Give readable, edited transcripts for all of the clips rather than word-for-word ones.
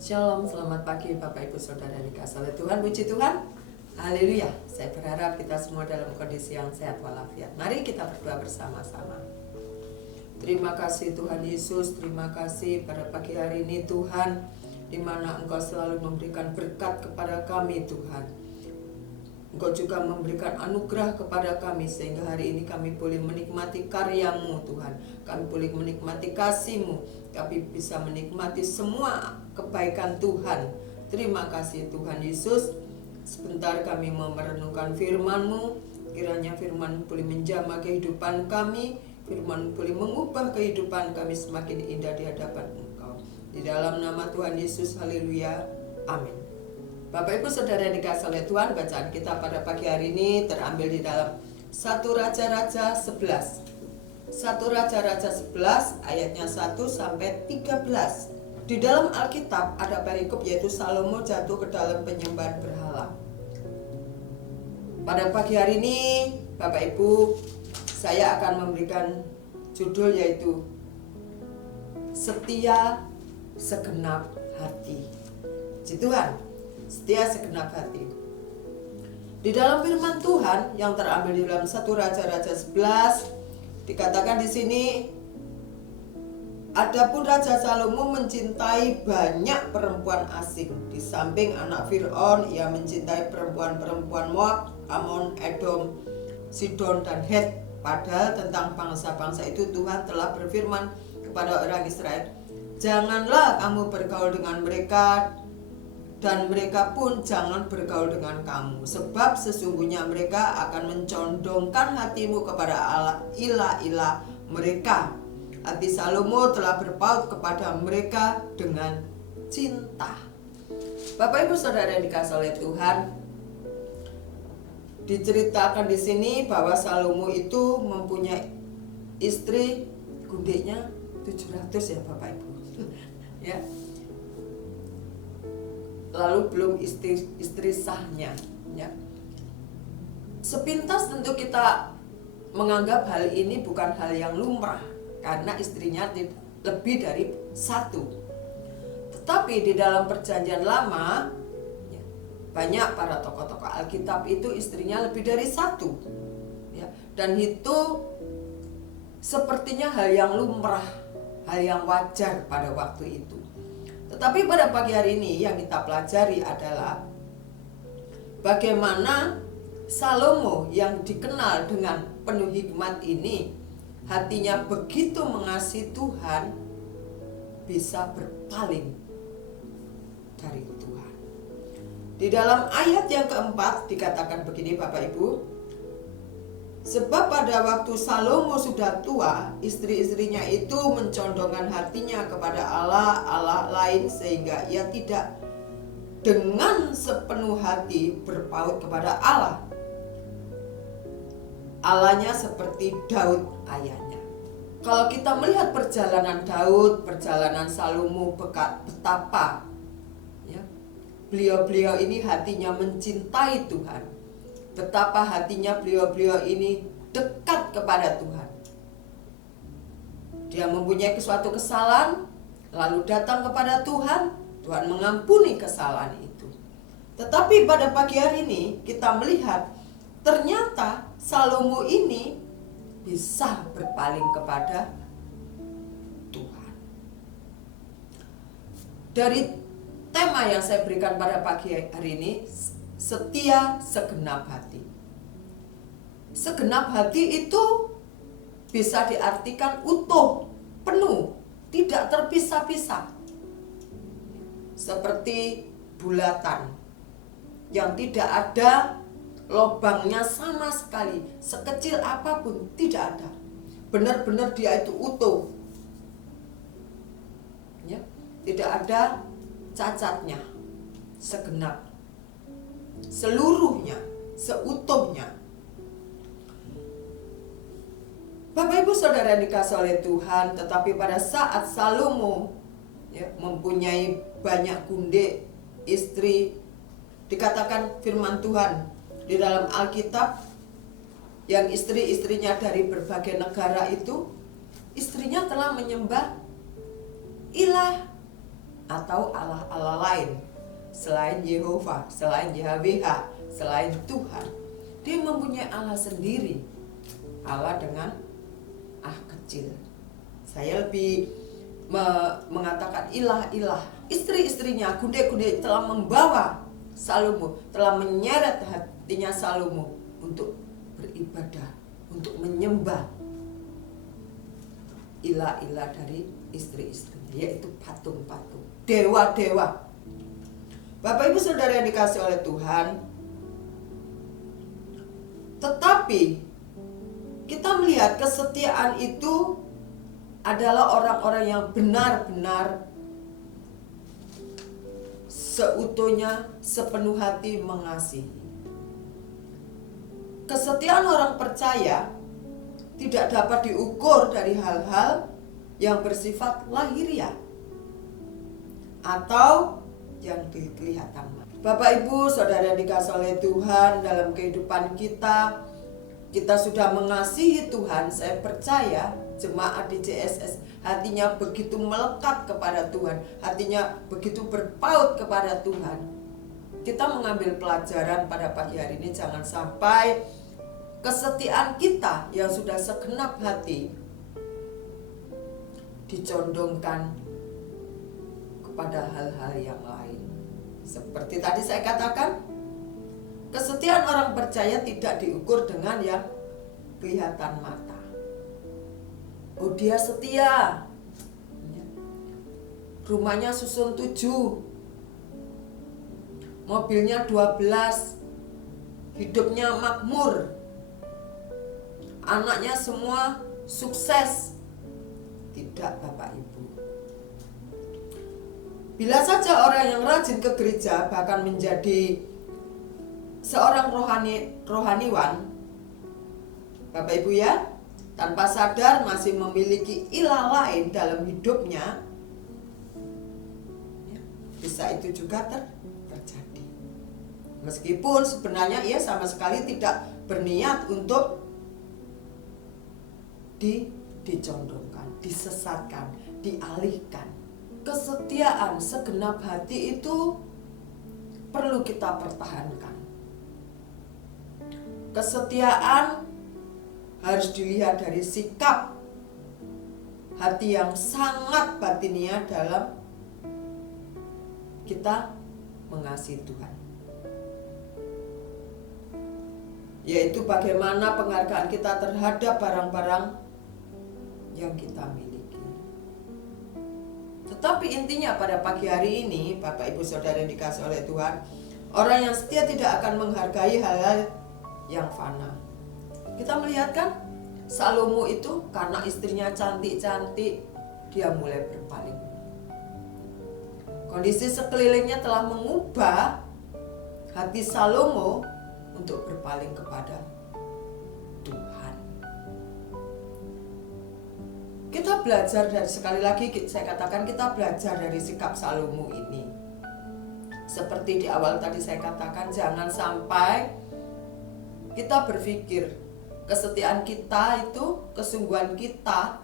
Shalom, selamat pagi Bapak Ibu Saudara dikasih oleh Tuhan, puji Tuhan. Haleluya. Saya berharap kita semua dalam kondisi yang sehat walafiat. Mari kita berdoa bersama-sama. Terima kasih Tuhan Yesus, terima kasih pada pagi hari ini Tuhan, di mana Engkau selalu memberikan berkat kepada kami Tuhan. Engkau juga memberikan anugerah kepada kami sehingga hari ini kami boleh menikmati karya-Mu Tuhan. Kami boleh menikmati kasih-Mu, kami bisa menikmati semua kebaikan Tuhan. Terima kasih Tuhan Yesus. Sebentar kami mau merenungkan firman-Mu. Kiranya firman boleh menjamah kehidupan kami, firman boleh mengubah kehidupan kami semakin indah di hadapan Engkau. Di dalam nama Tuhan Yesus, haleluya, amin. Bapak Ibu Saudara yang dikasihi oleh Tuhan, bacaan kita pada pagi hari ini terambil di dalam 1 Raja-Raja 11. 1 Raja-Raja 11 ayatnya 1 sampai 13. Di dalam Alkitab ada perikop yaitu Salomo jatuh ke dalam penyembahan berhala. Pada pagi hari ini Bapak Ibu, saya akan memberikan judul yaitu Setia Segenap Hati. Puji Tuhan, setia segenap hati. Di dalam firman Tuhan yang terambil di dalam 1 Raja-Raja 11 dikatakan di sini, adapun Raja Salomo mencintai banyak perempuan asing. Di samping anak Fir'aun, ia mencintai perempuan-perempuan Moab, Amon, Edom, Sidon, dan Het. Padahal tentang bangsa-bangsa itu Tuhan telah berfirman kepada orang Israel, janganlah kamu bergaul dengan mereka, dan mereka pun jangan bergaul dengan kamu, sebab sesungguhnya mereka akan mencondongkan hatimu kepada ilah-ilah mereka. Hati Salomo telah berpaut kepada mereka dengan cinta. Bapak Ibu Saudara yang dikasihi oleh Tuhan, diceritakan di sini bahwa Salomo itu mempunyai istri, gundiknya 700 ya Bapak Ibu. Ya. Lalu belum istri sahnya, ya. Sepintas tentu kita menganggap hal ini bukan hal yang lumrah karena istrinya lebih dari satu. Tetapi di dalam perjanjian lama, ya, banyak para tokoh-tokoh Alkitab itu istrinya lebih dari satu, ya. Dan itu sepertinya hal yang lumrah, hal yang wajar pada waktu itu. Tetapi pada pagi hari ini yang kita pelajari adalah bagaimana Salomo yang dikenal dengan penuh hikmat ini, hatinya begitu mengasihi Tuhan, bisa berpaling dari Tuhan. Di dalam ayat yang keempat dikatakan begini Bapak Ibu, sebab pada waktu Salomo sudah tua, istri-istrinya itu mencondongkan hatinya kepada Allah lain sehingga ia tidak dengan sepenuh hati berpaut kepada Allah. Allahnya seperti Daud ayahnya. Kalau kita melihat perjalanan Daud, perjalanan Salomo, betapa ya, beliau-beliau ini hatinya mencintai Tuhan. Betapa hatinya beliau-beliau ini dekat kepada Tuhan. Dia mempunyai suatu kesalahan, lalu datang kepada Tuhan, Tuhan mengampuni kesalahan itu. Tetapi pada pagi hari ini kita melihat ternyata Salomo ini bisa berpaling kepada Tuhan. Dari tema yang saya berikan pada pagi hari ini, setia segenap hati. Segenap hati itu bisa diartikan utuh, penuh, tidak terpisah-pisah. Seperti bulatan yang tidak ada lubangnya sama sekali, sekecil apapun tidak ada. Benar-benar dia itu utuh. Ya, tidak ada cacatnya, segenap. Seluruhnya, seutuhnya. Bapak Ibu Saudara yang dikasihi oleh Tuhan, tetapi pada saat Salomo ya, mempunyai banyak gundik istri, dikatakan firman Tuhan di dalam Alkitab yang istri-istrinya dari berbagai negara itu, istrinya telah menyembah ilah atau Allah-Allah lain selain Yehova, selain YHWH, selain Tuhan. Dia mempunyai Allah sendiri, Allah dengan A kecil. Saya lebih mengatakan ilah-ilah. Istri-istrinya, kunde-kunde telah membawa Salomo, telah menyeret hatinya Salomo untuk beribadah, untuk menyembah ilah-ilah dari istri-istrinya, yaitu patung-patung, dewa-dewa. Bapak Ibu Saudara yang dikasihi oleh Tuhan, tetapi kita melihat kesetiaan itu adalah orang-orang yang benar-benar seutuhnya, sepenuh hati mengasihi. Kesetiaan orang percaya tidak dapat diukur dari hal-hal yang bersifat lahiriah atau yang kelihatan. Bapak Ibu Saudara yang dikasihi oleh Tuhan, dalam kehidupan kita sudah mengasihi Tuhan. Saya percaya jemaat di JSS hatinya begitu melekat kepada Tuhan, hatinya begitu berpaut kepada Tuhan. Kita mengambil pelajaran pada pagi hari ini, jangan sampai kesetiaan kita yang sudah segenap hati dicondongkan kepada hal-hal yang lain. Seperti tadi saya katakan, kesetiaan orang percaya tidak diukur dengan yang kelihatan mata. Oh, dia setia, rumahnya susun 7, mobilnya 12, hidupnya makmur, anaknya semua sukses. Tidak, Bapak Ibu. Bila saja orang yang rajin ke gereja, bahkan menjadi seorang rohaniwan, Bapak Ibu ya, tanpa sadar masih memiliki ilah lain dalam hidupnya, bisa itu juga terjadi. Meskipun sebenarnya ia sama sekali tidak berniat untuk dicondongkan, disesatkan, dialihkan. Kesetiaan segenap hati itu perlu kita pertahankan. Kesetiaan harus dilihat dari sikap hati yang sangat batiniah dalam kita mengasihi Tuhan, yaitu bagaimana penghargaan kita terhadap barang-barang yang kita miliki. Tetapi intinya pada pagi hari ini, Bapak Ibu Saudara yang dikasihi oleh Tuhan, orang yang setia tidak akan menghargai hal-hal yang fana. Kita melihat kan, Salomo itu karena istrinya cantik-cantik, dia mulai berpaling. Kondisi sekelilingnya telah mengubah hati Salomo untuk berpaling kepada Tuhan. Kita belajar dari, sekali lagi saya katakan, kita belajar dari sikap Salomo ini. Seperti di awal tadi saya katakan, jangan sampai kita berpikir kesetiaan kita itu, kesungguhan kita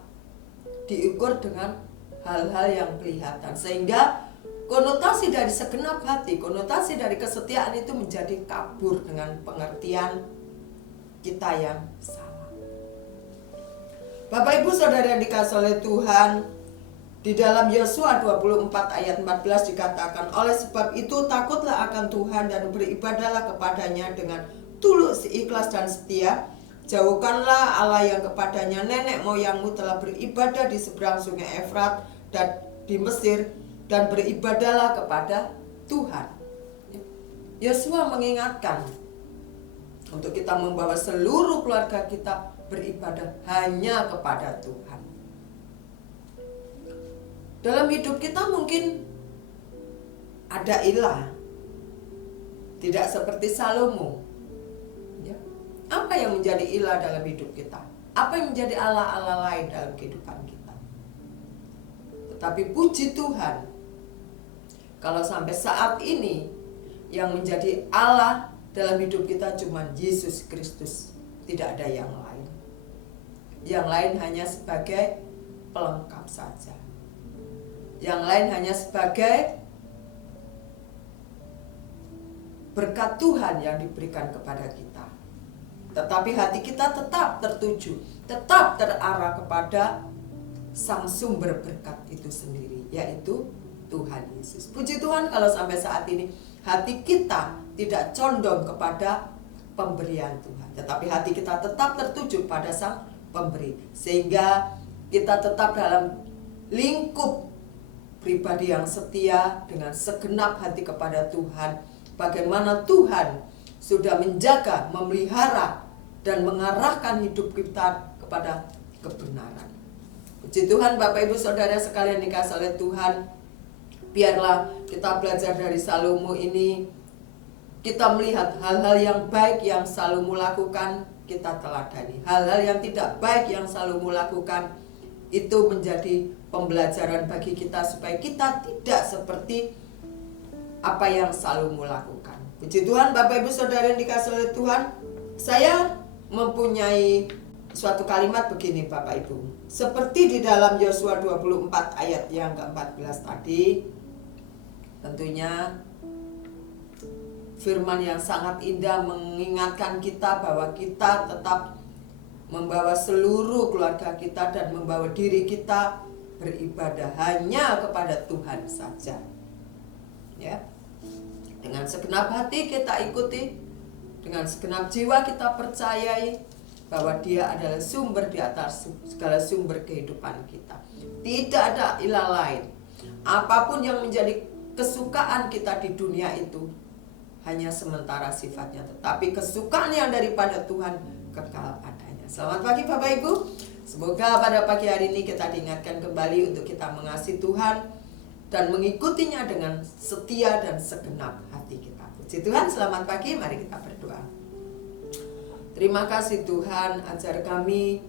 diukur dengan hal-hal yang kelihatan, sehingga konotasi dari segenap hati, konotasi dari kesetiaan itu menjadi kabur dengan pengertian kita yang salah. Bapak Ibu Saudara yang dikasihi oleh Tuhan, di dalam Yosua 24 ayat 14 dikatakan, oleh sebab itu takutlah akan Tuhan dan beribadahlah kepadanya dengan tulus, ikhlas dan setia. Jauhkanlah Allah yang kepadanya nenek moyangmu telah beribadah di seberang sungai Efrat dan di Mesir, dan beribadahlah kepada Tuhan. Yosua mengingatkan untuk kita membawa seluruh keluarga kita beribadah hanya kepada Tuhan. Dalam hidup kita mungkin ada ilah, tidak seperti Salomo. Apa yang menjadi ilah dalam hidup kita? Apa yang menjadi Allah-Allah lain dalam kehidupan kita? Tetapi puji Tuhan, kalau sampai saat ini yang menjadi Allah dalam hidup kita cuma Yesus Kristus, tidak ada yang lain. Yang lain hanya sebagai pelengkap saja. Yang lain hanya sebagai berkat Tuhan yang diberikan kepada kita. Tetapi hati kita tetap tertuju, tetap terarah kepada sang sumber berkat itu sendiri, yaitu Tuhan Yesus. Puji Tuhan kalau sampai saat ini hati kita tidak condong kepada pemberian Tuhan, tetapi hati kita tetap tertuju pada sang pemberi. Sehingga kita tetap dalam lingkup pribadi yang setia dengan segenap hati kepada Tuhan. Bagaimana Tuhan sudah menjaga, memelihara, dan mengarahkan hidup kita kepada kebenaran. Puji Tuhan Bapak Ibu Saudara sekalian dikasihi oleh Tuhan. Biarlah kita belajar dari Salomo ini. Kita melihat hal-hal yang baik yang Salomo lakukan, kita teladani. Hal-hal yang tidak baik yang Salomo lakukan, itu menjadi pembelajaran bagi kita supaya kita tidak seperti apa yang Salomo lakukan. Puji Tuhan Bapak Ibu Saudara yang dikasihi oleh Tuhan. Saya mempunyai suatu kalimat begini Bapak Ibu. Seperti di dalam Yosua 24 ayat yang ke-14 tadi, tentunya firman yang sangat indah mengingatkan kita bahwa kita tetap membawa seluruh keluarga kita dan membawa diri kita beribadah hanya kepada Tuhan saja. Ya. Dengan segenap hati kita ikuti, dengan segenap jiwa kita percayai bahwa Dia adalah sumber di atas segala sumber kehidupan kita. Tidak ada ilah lain. Apapun yang menjadi kesukaan kita di dunia itu hanya sementara sifatnya, tetapi kesukaan yang daripada Tuhan kekal adanya. Selamat pagi Bapak Ibu. Semoga pada pagi hari ini kita diingatkan kembali untuk kita mengasihi Tuhan dan mengikutinya dengan setia dan segenap hati kita. Puji Tuhan, selamat pagi, mari kita berdoa. Terima kasih Tuhan, ajar kami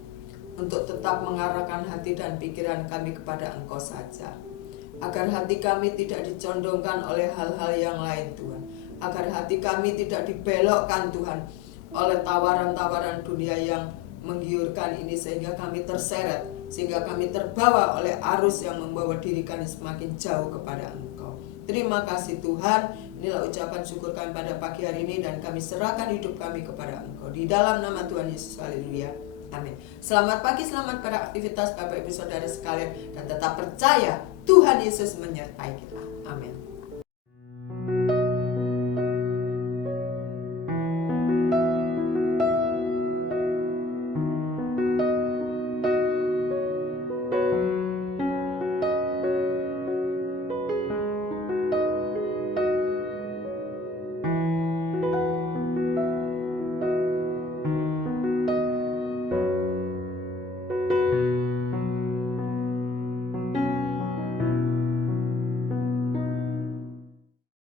untuk tetap mengarahkan hati dan pikiran kami kepada Engkau saja. Agar hati kami tidak dicondongkan oleh hal-hal yang lain Tuhan. Agar hati kami tidak dibelokkan Tuhan oleh tawaran-tawaran dunia yang menggiurkan ini, sehingga kami terseret, sehingga kami terbawa oleh arus yang membawa diri kami semakin jauh kepada Engkau. Terima kasih Tuhan. Inilah ucapan syukur kami pada pagi hari ini, dan kami serahkan hidup kami kepada Engkau. Di dalam nama Tuhan Yesus, haleluya, amin. Selamat pagi, selamat pada aktivitas Bapak Ibu Saudara sekalian, dan tetap percaya Tuhan Yesus menyertai kita. Amin.